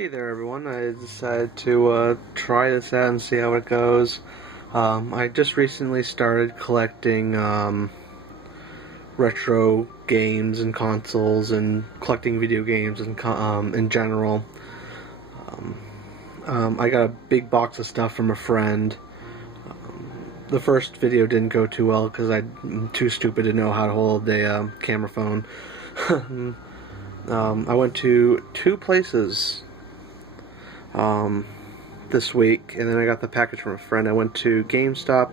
Hey there everyone, I decided to try this out and see how it goes. I just recently started collecting retro games and consoles and collecting video games and in general. I got a big box of stuff from a friend. The first video didn't go too well because I'm too stupid to know how to hold a camera phone. I went to two places this week, and then I got the package from a friend. I went to GameStop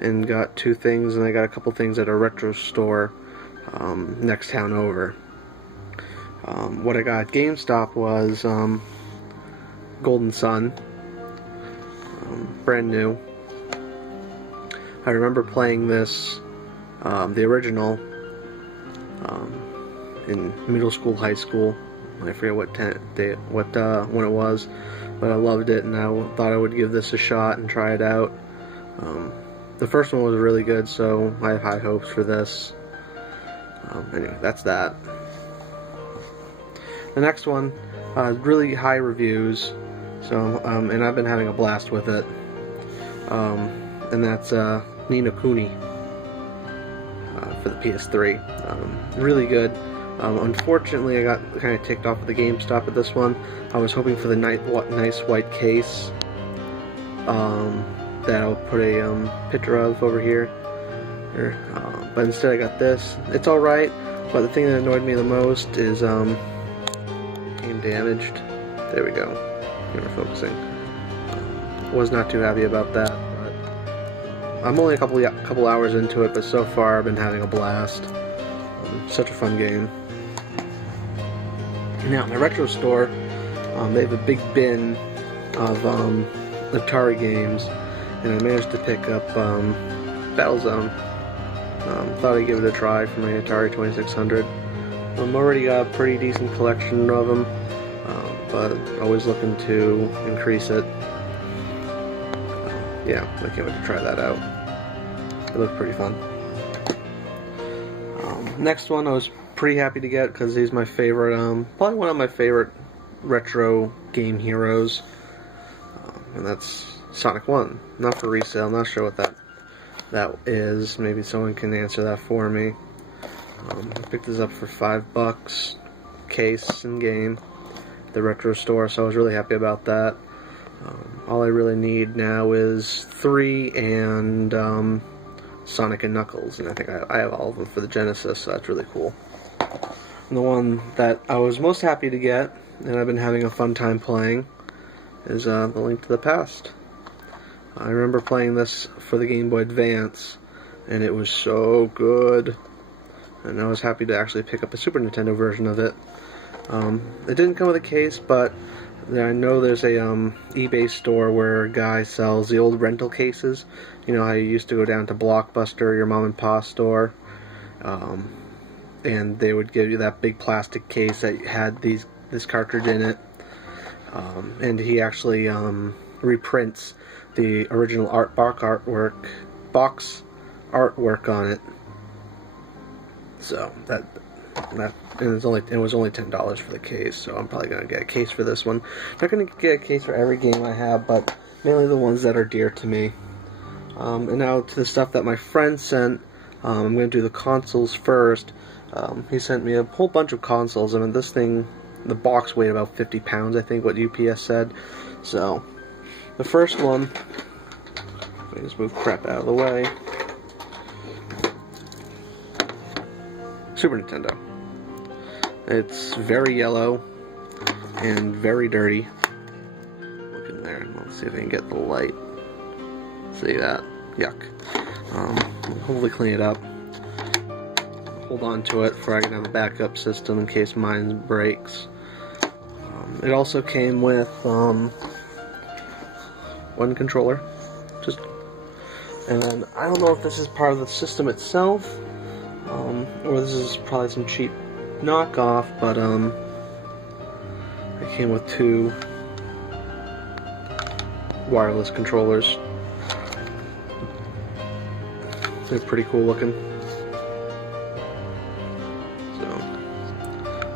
and got two things, and I got a couple things at a retro store next town over. What I got at GameStop was Golden Sun, brand new. I remember playing this, the original, in middle school, high school. I forget when it was, but I loved it, and I thought I would give this a shot and try it out. The first one was really good, so I have high hopes for this. Anyway, that's that. The next one, really high reviews, so and I've been having a blast with it. And that's Ni no Kuni for the PS3. Really good. Unfortunately, I got kind of ticked off at the GameStop at this one. I was hoping for the nice white case that I'll put a picture of over here. But instead I got this. It's alright, but the thing that annoyed me the most is it came damaged. There we go. Camera focusing. Was not too happy about that, but I'm only a couple hours into it, but so far I've been having a blast. Such a fun game. Now, my retro store, they have a big bin of Atari games, and I managed to pick up Battlezone. Thought I'd give it a try for my Atari 2600. I'm already got a pretty decent collection of them, but always looking to increase it. Yeah, I can't wait to try that out. It looked pretty fun. Next one I was pretty happy to get because he's my favorite, probably one of my favorite retro game heroes, and that's Sonic 1. Not for resale, not sure what that is. Maybe someone can answer that for me. I picked this up for $5, case and game, the retro store, so I was really happy about that. All I really need now is 3 and Sonic and Knuckles, and I think I have all of them for the Genesis, so that's really cool. And the one that I was most happy to get, and I've been having a fun time playing, is The Link to the Past. I remember playing this for the Game Boy Advance, and it was so good, and I was happy to actually pick up a Super Nintendo version of it. It didn't come with a case, but I know there's a eBay store where a guy sells the old rental cases. You know how you used to go down to Blockbuster, your mom and pop store, and they would give you that big plastic case that had this cartridge in it. And he actually reprints the original box artwork on it. So it was only $10 for the case, so I'm probably gonna get a case for this one. Not gonna get a case for every game I have, but mainly the ones that are dear to me. And now to the stuff that my friend sent. I'm gonna do the consoles first. He sent me a whole bunch of consoles. I mean, this thing, the box weighed about 50 pounds, I think, what UPS said. So, the first one, let me just move crap out of the way. Super Nintendo. It's very yellow and very dirty. Look in there, and let's see if I can get the light. See that? Yuck. Hopefully clean it up. Hold on to it for I can have a backup system in case mine breaks. It also came with one controller. And then I don't know if this is part of the system itself, or this is probably some cheap knockoff, but it came with 2 wireless controllers. They're pretty cool looking. So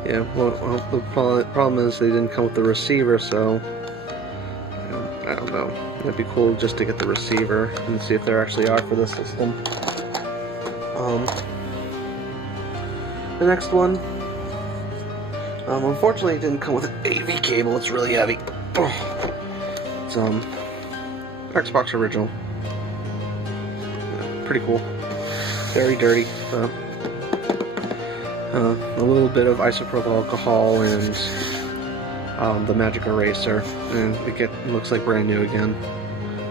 Yeah, well, the problem is they didn't come with the receiver, so I don't know. It'd be cool just to get the receiver and see if there actually are for this system. The next one, unfortunately, it didn't come with an AV cable. It's really heavy. It's Xbox original. Yeah, pretty cool. Very dirty. A little bit of isopropyl alcohol and the magic eraser, and it looks like brand new again.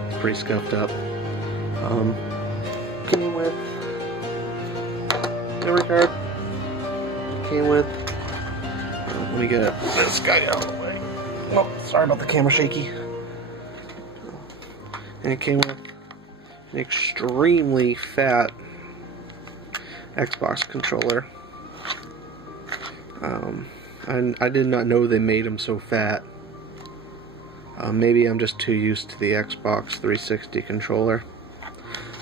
It's pretty scuffed up. Came with memory card. Came with. Let me get this guy out of the way. Oh, sorry about the camera shaky. And it came with an extremely fat Xbox controller. I did not know they made them so fat. Maybe I'm just too used to the Xbox 360 controller.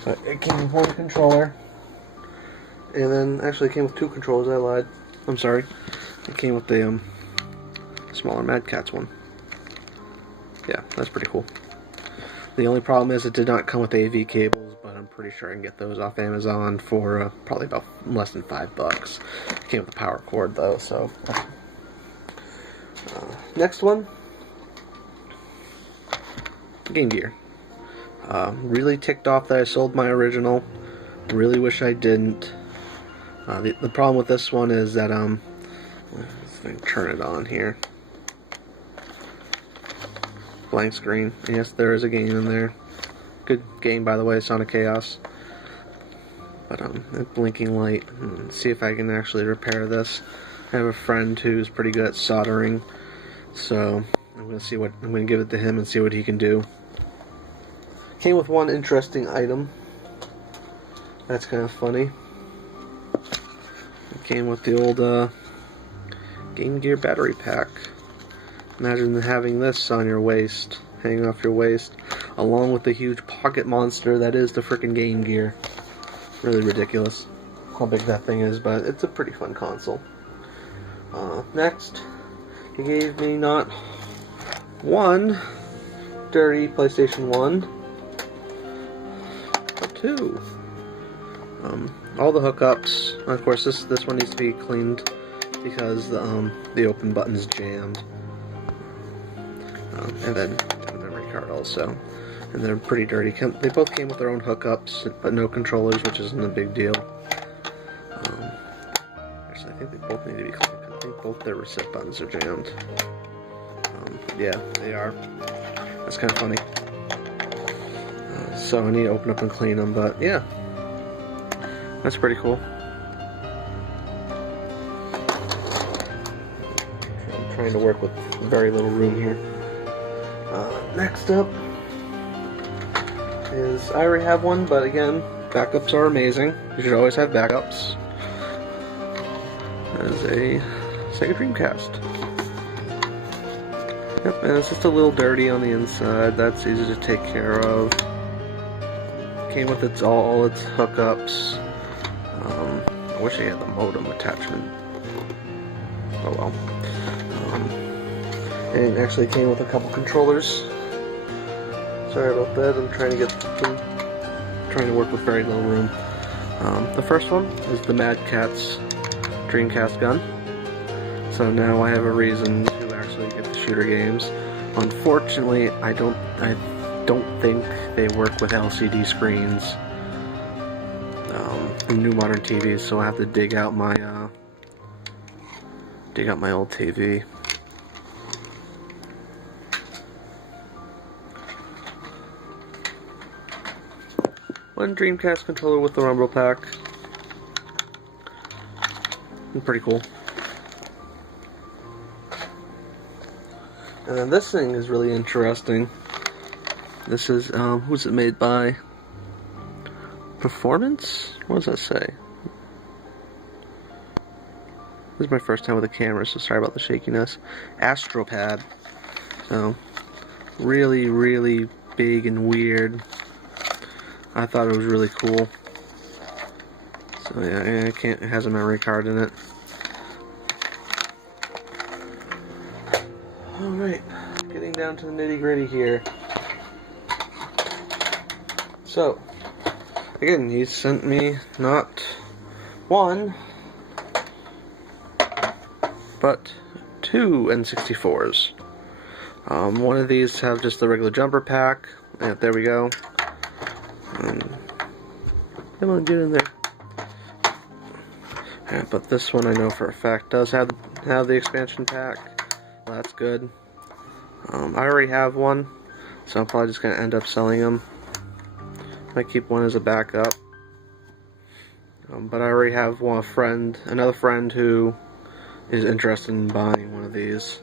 But it came with one controller. And then, actually it came with two controllers, I lied. I'm sorry. It came with the smaller Mad Catz one. Yeah, that's pretty cool. The only problem is it did not come with AV cables, but I'm pretty sure I can get those off Amazon for probably about less than $5. It came with a power cord though, so. Next one, Game Gear. Really ticked off that I sold my original. Really wish I didn't. The problem with this one is that let's turn it on here. Blank screen. Yes, there is a game in there. Good game, by the way, Sonic Chaos. But a blinking light. Let's see if I can actually repair this. I have a friend who's pretty good at soldering, so I'm gonna give it to him and see what he can do. Came with one interesting item. That's kind of funny. It came with the old Game Gear battery pack. Imagine having this on your waist, hanging off your waist, along with the huge pocket monster that is the frickin' Game Gear. Really ridiculous how big that thing is, but it's a pretty fun console. Next, he gave me not one dirty PlayStation 1, but two. All the hookups. Of course, this one needs to be cleaned because the open button's jammed. And then the memory card also. And they're pretty dirty. They both came with their own hookups, but no controllers, which isn't a big deal. Actually, I think they both need to be cleaned. I think both their reset buttons are jammed. Yeah, they are. That's kind of funny. So I need to open up and clean them, but yeah. That's pretty cool. I'm trying to work with very little room here. Next up is, I already have one, but again, backups are amazing. You should always have backups. That is a Sega Dreamcast. Yep, and it's just a little dirty on the inside. That's easy to take care of. Came with all its hookups. I wish I had the modem attachment. Oh well. And it actually came with a couple controllers. Sorry about that. I'm trying to work with very little room. The first one is the Mad Catz Dreamcast gun. So now I have a reason to actually get the shooter games. Unfortunately, I don't think they work with LCD screens in new modern TVs, so I have to dig out my old TV. One Dreamcast controller with the Rumble Pack. Pretty cool. And then this thing is really interesting. This is, who's it made by? Performance? What does that say? This is my first time with a camera, so sorry about the shakiness. Astropad. So, really, really big and weird. I thought it was really cool. So yeah, it has a memory card in it. down to the nitty-gritty here. So, again, he sent me not one, but two N64s. One of these have just the regular jumper pack. Yeah, there we go. Come on, get in there. Yeah, but this one I know for a fact does have the expansion pack. Well, that's good. I already have one, so I'm probably just gonna end up selling them. Might keep one as a backup. But I already have another friend who is interested in buying one of these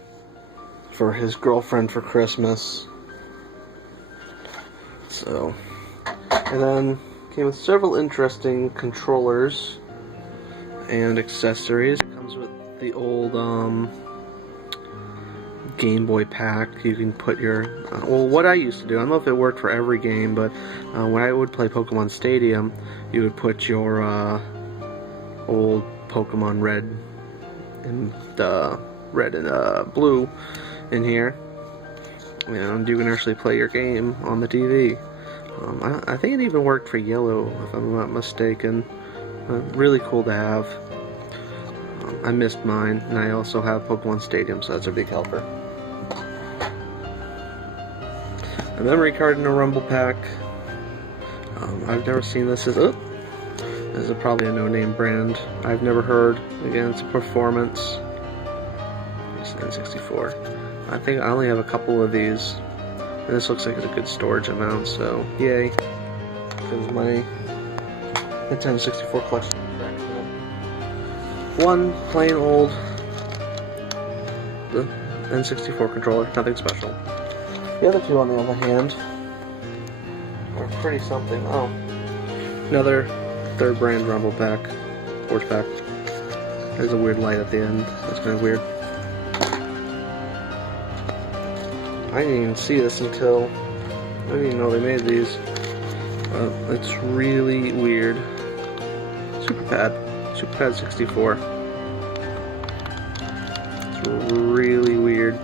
for his girlfriend for Christmas. So, and then came with several interesting controllers and accessories. It comes with the old Game Boy pack. You can put your well, what I used to do, I don't know if it worked for every game, but when I would play Pokemon Stadium, you would put your old Pokemon Red and Blue in here, and you can actually play your game on the TV. I think it even worked for Yellow, if I'm not mistaken. Really cool to have. I missed mine, and I also have Pokemon Stadium, so that's a big helper. A memory card in a Rumble pack. I've never seen this. This is probably a no-name brand I've never heard. Again, it's a performance. It's N64. I think I only have a couple of these. And this looks like it's a good storage amount, so yay. Because my Nintendo 64 collection is back now. One plain old N64 controller, nothing special. The other two, on the other hand, are pretty something. Oh, another third brand Rumble pack, sports pack. There's a weird light at the end. That's kind of weird. I didn't even see this until I didn't even know they made these. It's really weird. Superpad 64. It's really weird.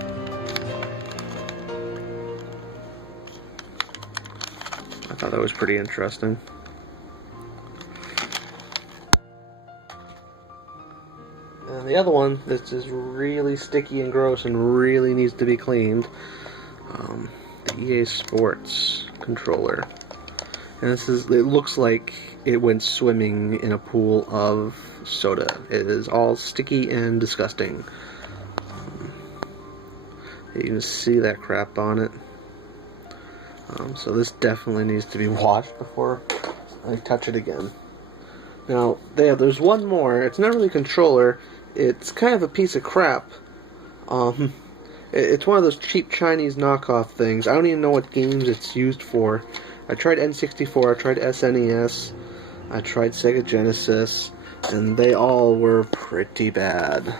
I thought that was pretty interesting. And the other one that's just really sticky and gross and really needs to be cleaned. The EA Sports controller. And it looks like it went swimming in a pool of soda. It is all sticky and disgusting. You can see that crap on it. So this definitely needs to be washed before I touch it again. Now, there's one more. It's not really a controller. It's kind of a piece of crap. It's one of those cheap Chinese knockoff things. I don't even know what games it's used for. I tried N64, I tried SNES, I tried Sega Genesis, and they all were pretty bad.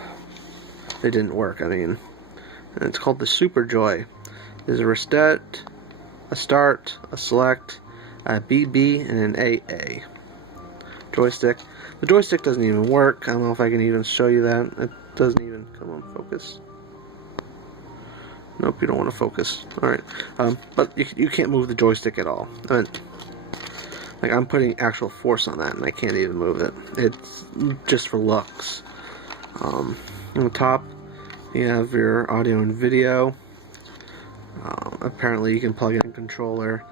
They didn't work, I mean. And it's called the Super Joy. There's a reset, a start, a select, a BB, and an AA. Joystick. The joystick doesn't even work. I don't know if I can even show you that. It doesn't even... Come on, focus. Nope, you don't want to focus. Alright. But you can't move the joystick at all. I mean, like, I'm putting actual force on that, and I can't even move it. It's just for looks. On the top, you have your audio and video. Apparently, you can plug in a controller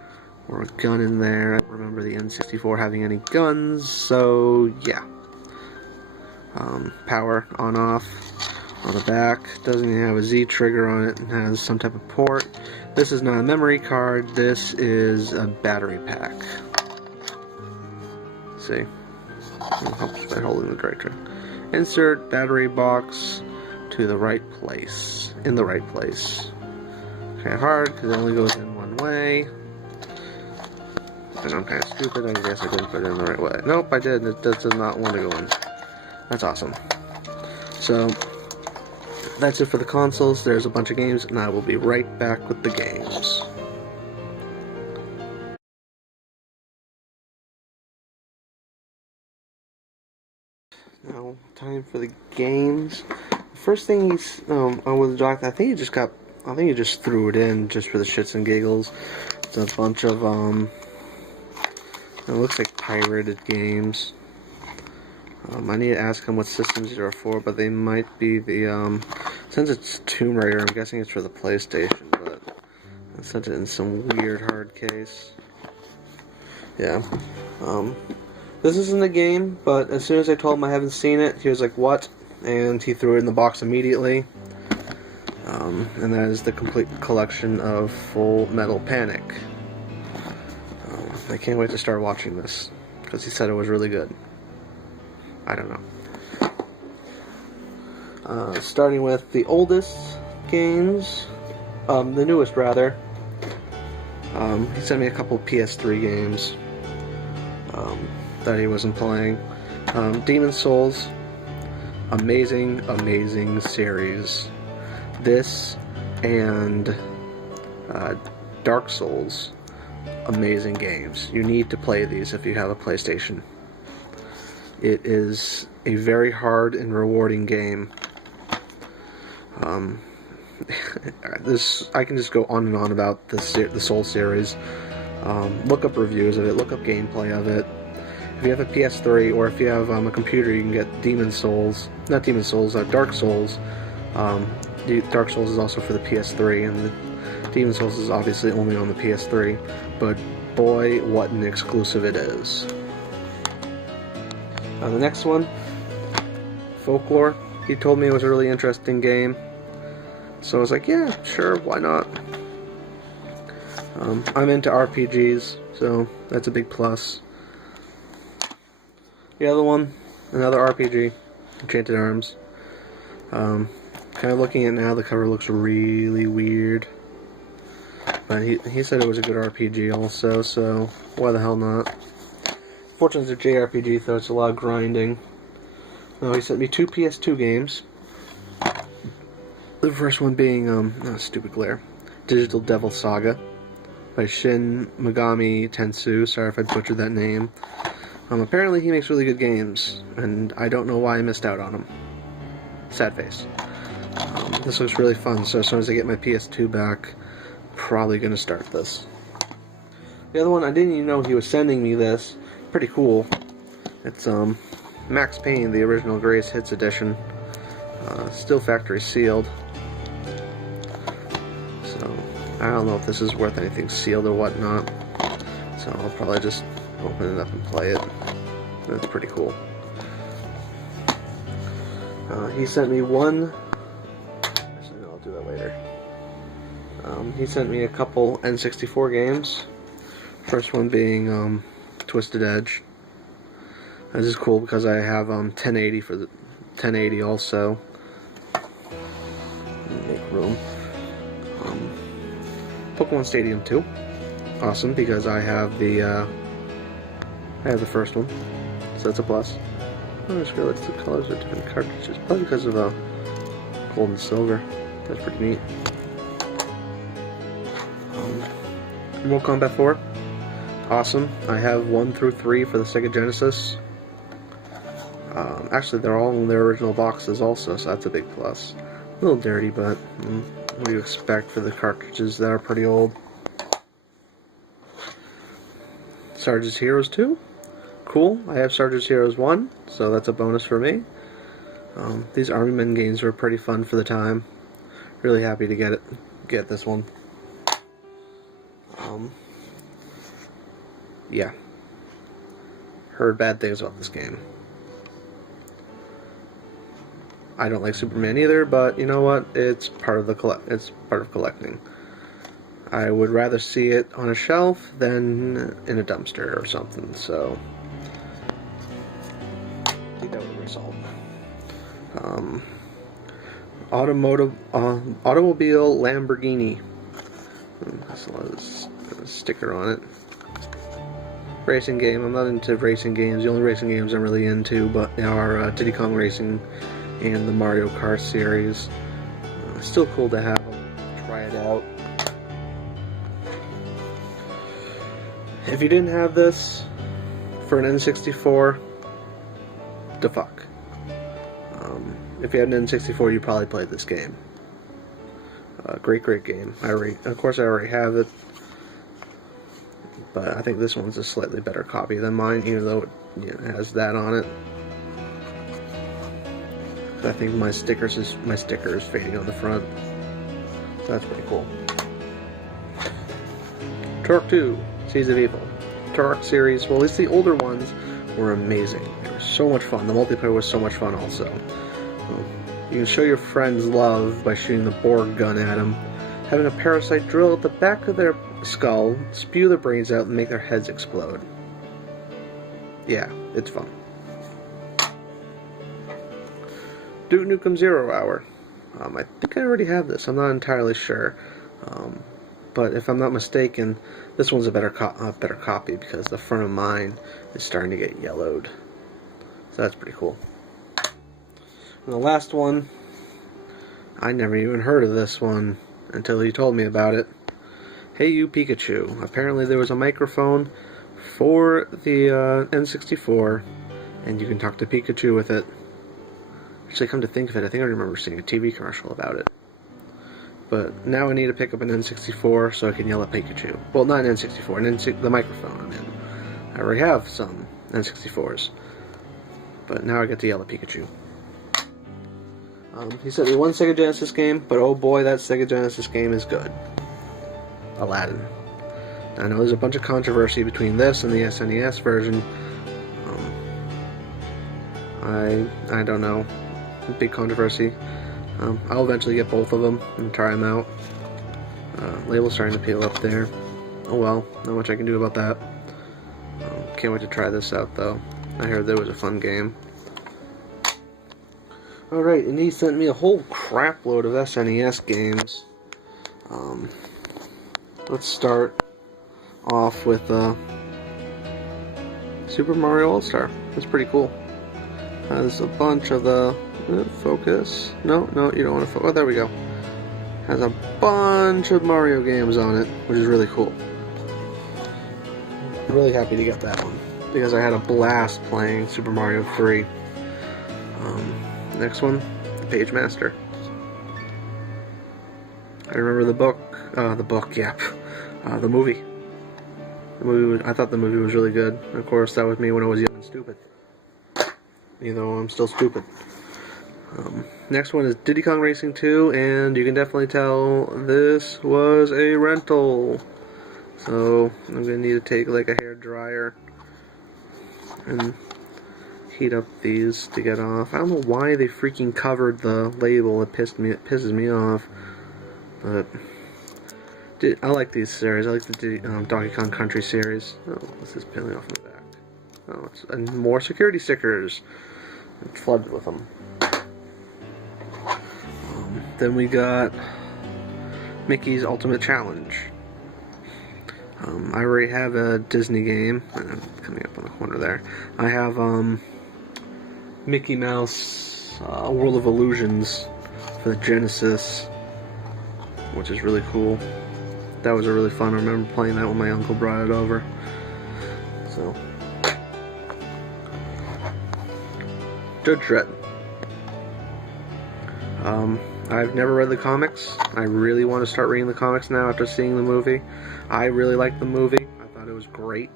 or a gun in there. I don't remember the N64 having any guns, so yeah. Power on off. On the back, doesn't even have a Z trigger on it, and has some type of port. This is not a memory card, this is a battery pack. See? Helps by holding the direction. Insert battery box to the right place. In the right place. Kind of hard, because it only goes in one way. And I'm kind of stupid, I guess I didn't put it in the right way. Nope, I did, it does not want to go in. That's awesome. So, that's it for the consoles. There's a bunch of games, and I will be right back with the games. Now, time for the games. The first thing he's with Jock, I think he just got I think he just threw it in just for the shits and giggles. It's a bunch of, it looks like pirated games. I need to ask him what systems these are for, but they might be the, since it's Tomb Raider, I'm guessing it's for the PlayStation, but I sent it in some weird hard case. Yeah. This isn't a game, but as soon as I told him I haven't seen it, he was like, what? And he threw it in the box immediately. And that is the complete collection of Full Metal Panic. I can't wait to start watching this, because he said it was really good. I don't know. Starting with the oldest games, the newest rather. He sent me a couple PS3 games that he wasn't playing. Demon Souls, amazing series. This and Dark Souls, amazing games. You need to play these if you have a PlayStation. It is a very hard and rewarding game. I can just go on and on about the Soul series. Look up reviews of it, look up gameplay of it. If you have a PS3 or if you have a computer, you can get Dark Souls. Dark Souls is also for the PS3, and the Demon Souls is obviously only on the PS3. But boy, what an exclusive it is. The next one, Folklore. He told me it was a really interesting game, so I was like, yeah, sure, why not? I'm into RPGs, so that's a big plus. The other one, another RPG, Enchanted Arms. Kind of looking at it now, the cover looks really weird. But he said it was a good RPG also, so why the hell not? Fortunately, it's a JRPG, though it's a lot of grinding. Now, he sent me 2 PS2 games. The first one being, stupid glare, Digital Devil Saga by Shin Megami Tensou. Sorry if I butchered that name. Apparently he makes really good games, and I don't know why I missed out on him. Sad face. This looks really fun, so as soon as I get my PS2 back, probably gonna start this. The other one, I didn't even know he was sending me this. Pretty cool. It's Max Payne, the original Greatest Hits edition. Still factory sealed. So I don't know if this is worth anything sealed or whatnot. So I'll probably just open it up and play it. That's pretty cool. He sent me one. Actually, no, I'll do that later. He sent me a couple N64 games. First one being Twisted Edge. This is cool because I have 1080 for the 1080 also. Make room. Pokemon Stadium 2. Awesome, because I have the first one, so that's a plus. I just realized the colors are different cartridges, probably because of gold and silver. That's pretty neat. Mortal Kombat 4. Awesome. I have 1 through 3 for the Sega Genesis. Actually, they're all in their original boxes also, so that's a big plus. A little dirty, but what do you expect for the cartridges that are pretty old? Sarge's Heroes 2. Cool. I have Sarge's Heroes 1, so that's a bonus for me. These Army Men games were pretty fun for the time. Really happy to get this one. Yeah. Heard bad things about this game. I don't like Superman either, but you know what? It's part of collecting. I would rather see it on a shelf than in a dumpster or something, so I think that would result. Automobile Lamborghini. That's a sticker on it. Racing game. I'm not into racing games. The only racing games I'm really into are Diddy Kong Racing and the Mario Kart series. Still cool to have them. Try it out. If you didn't have this for an N64, the fuck. If you had an N64, you probably played this game. Great game. Of course, I already have it, but I think this one's a slightly better copy than mine, even though it has that on it. I think my sticker is fading on the front, so that's pretty cool. Turok 2, Seeds of Evil. Turok series, well, at least the older ones were amazing. They were so much fun. The multiplayer was so much fun also. You can show your friends love by shooting the Borg gun at them, having a parasite drill at the back of their skull, spew their brains out, and make their heads explode. Yeah, it's fun. Duke Nukem 0 Hour. I think I already have this. I'm not entirely sure. But if I'm not mistaken, this one's a better copy because the front of mine is starting to get yellowed. So that's pretty cool. And the last one, I never even heard of this one until you told me about it. Hey You Pikachu. Apparently there was a microphone for the N64, and you can talk to Pikachu with it. Actually, come to think of it, I think I remember seeing a TV commercial about it. But now I need to pick up an N64 so I can yell at Pikachu. Well, not an N64, the microphone I'm in. I already have some N64s. But now I get to yell at Pikachu. He sent me one Sega Genesis game, but oh boy, that Sega Genesis game is good. Aladdin. I know there's a bunch of controversy between this and the SNES version. I don't know. Big controversy. I'll eventually get both of them and try them out. Label's starting to peel up there. Oh well, not much I can do about that. Can't wait to try this out though. I heard there was a fun game. Alright, and he sent me a whole crap load of SNES games. Let's start off with Super Mario All-Star. That's pretty cool. Has a bunch of the focus. No, you don't want to focus. Oh, there we go. Has a bunch of Mario games on it, which is really cool. I'm really happy to get that one because I had a blast playing Super Mario 3. Next one, the Page Master. I remember the book, yep. The movie. I thought the movie was really good. Of course, that was me when I was young and stupid. Even though I'm still stupid. Next one is Diddy Kong Racing 2, and you can definitely tell this was a rental. So I'm gonna need to take like a hair dryer and heat up these to get off. I don't know why they freaking covered the label. It pisses me off. But I like these series. I like the Donkey Kong Country series. Oh, this is peeling off my back. Oh, and more security stickers. I'm flooded with them. Then we got Mickey's Ultimate Challenge. I already have a Disney game. Coming up on the corner there. I have Mickey Mouse World of Illusions for the Genesis, which is really cool. That was a really fun. I remember playing that when my uncle brought it over. So, Judge Dredd. I've never read the comics. I really want to start reading the comics now after seeing the movie. I really liked the movie. I thought it was great.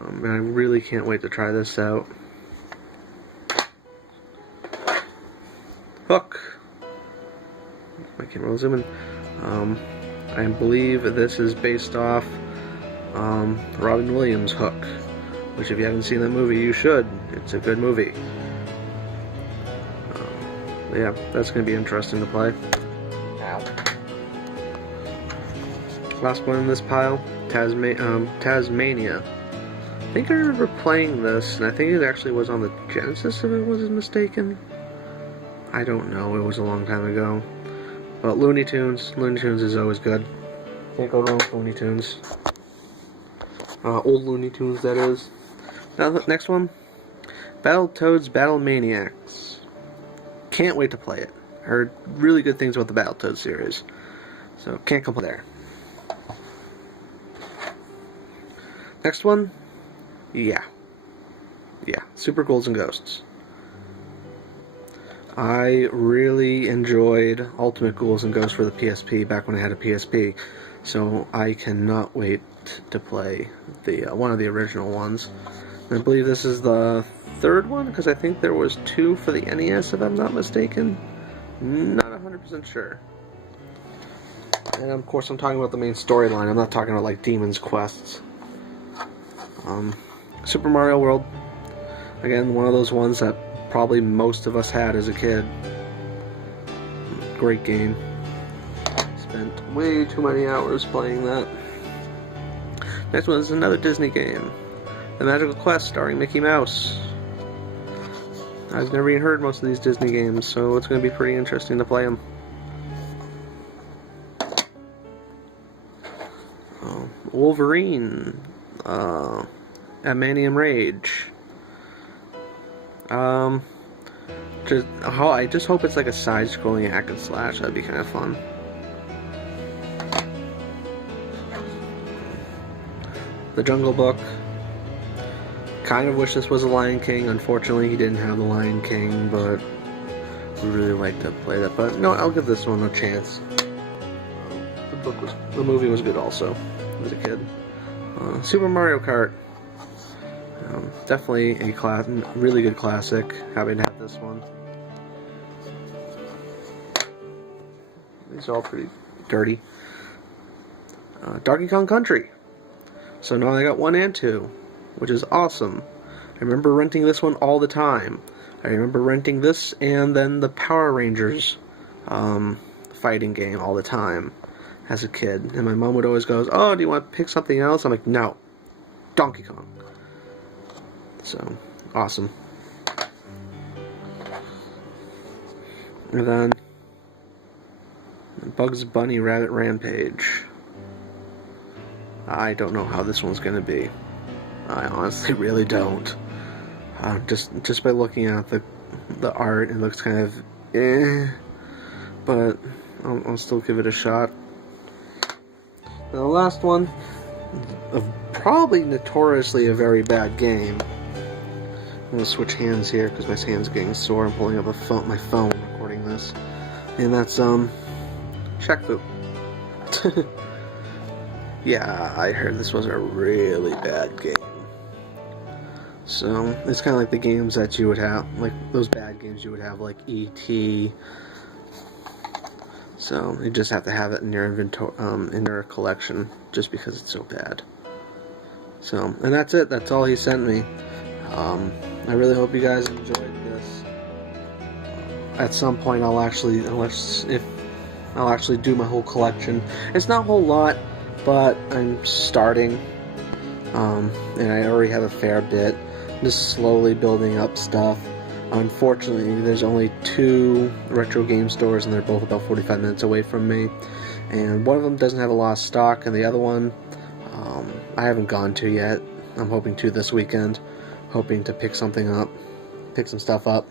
And I really can't wait to try this out. Hook. My camera will zoom in. I believe this is based off Robin Williams' Hook, which if you haven't seen that movie, you should. It's a good movie. Yeah, that's going to be interesting to play. Ow. Last one in this pile, Tasmania. I think I remember playing this, and I think it actually was on the Genesis if I wasn't mistaken. I don't know, it was a long time ago. But Looney Tunes is always good. Can't go wrong with Looney Tunes. Old Looney Tunes, that is. Now, the next one, Battletoads Battle Maniacs. Can't wait to play it. Heard really good things about the Battletoads series. So, can't complain there. Next one, yeah, Super Ghouls and Ghosts. I really enjoyed Ultimate Ghouls and Ghosts for the PSP back when I had a PSP, so I cannot wait to play the one of the original ones. And I believe this is the third one, because I think there was 2 for the NES, if I'm not mistaken. Not 100% sure. And of course I'm talking about the main storyline, I'm not talking about like Demon's Quests. Super Mario World, again, one of those ones that probably most of us had as a kid. Great game. Spent way too many hours playing that. Next one is another Disney game, The Magical Quest, starring Mickey Mouse. I've never even heard most of these Disney games, so it's going to be pretty interesting to play them. Wolverine, Adamantium Rage. I just hope it's like a side-scrolling hack and slash. That'd be kind of fun. The Jungle Book. Kind of wish this was a Lion King. Unfortunately, he didn't have the Lion King, but we really like to play that. But no, I'll give this one a chance. The movie was good also as a kid. Super Mario Kart. Definitely a really good classic. Happy to have this one. These are all pretty dirty. Donkey Kong Country. So now I got 1 and 2, which is awesome. I remember renting this one all the time. I remember renting this and then the Power Rangers fighting game all the time as a kid. And my mom would always go, "Oh, do you want to pick something else?" I'm like, "No, Donkey Kong." So, awesome. And then Bugs Bunny Rabbit Rampage. I don't know how this one's gonna be. I honestly really don't. Just by looking at the art, it looks kind of but I'll still give it a shot. Now the last one, probably notoriously a very bad game. I'm gonna switch hands here because my hand's getting sore. I'm pulling up my phone recording this, and that's Shaq Fu. Yeah, I heard this was a really bad game. So it's kind of like the games that you would have, like those bad games you would have, like E.T. So you just have to have it in your inventory, in your collection, just because it's so bad. So, and that's it. That's all he sent me. I really hope you guys enjoyed this. At some point, I'll actually do my whole collection. It's not a whole lot, but I'm starting, and I already have a fair bit. Just slowly building up stuff. Unfortunately, there's only 2 retro game stores, and they're both about 45 minutes away from me. And one of them doesn't have a lot of stock, and the other one, I haven't gone to yet. I'm hoping to this weekend. Hoping to pick some stuff up.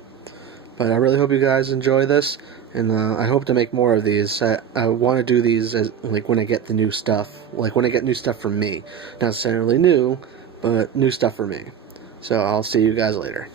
But I really hope you guys enjoy this, and I hope to make more of these. I want to do these as, like, when I get the new stuff. Like, when I get new stuff from me. Not necessarily new, but new stuff for me. So I'll see you guys later.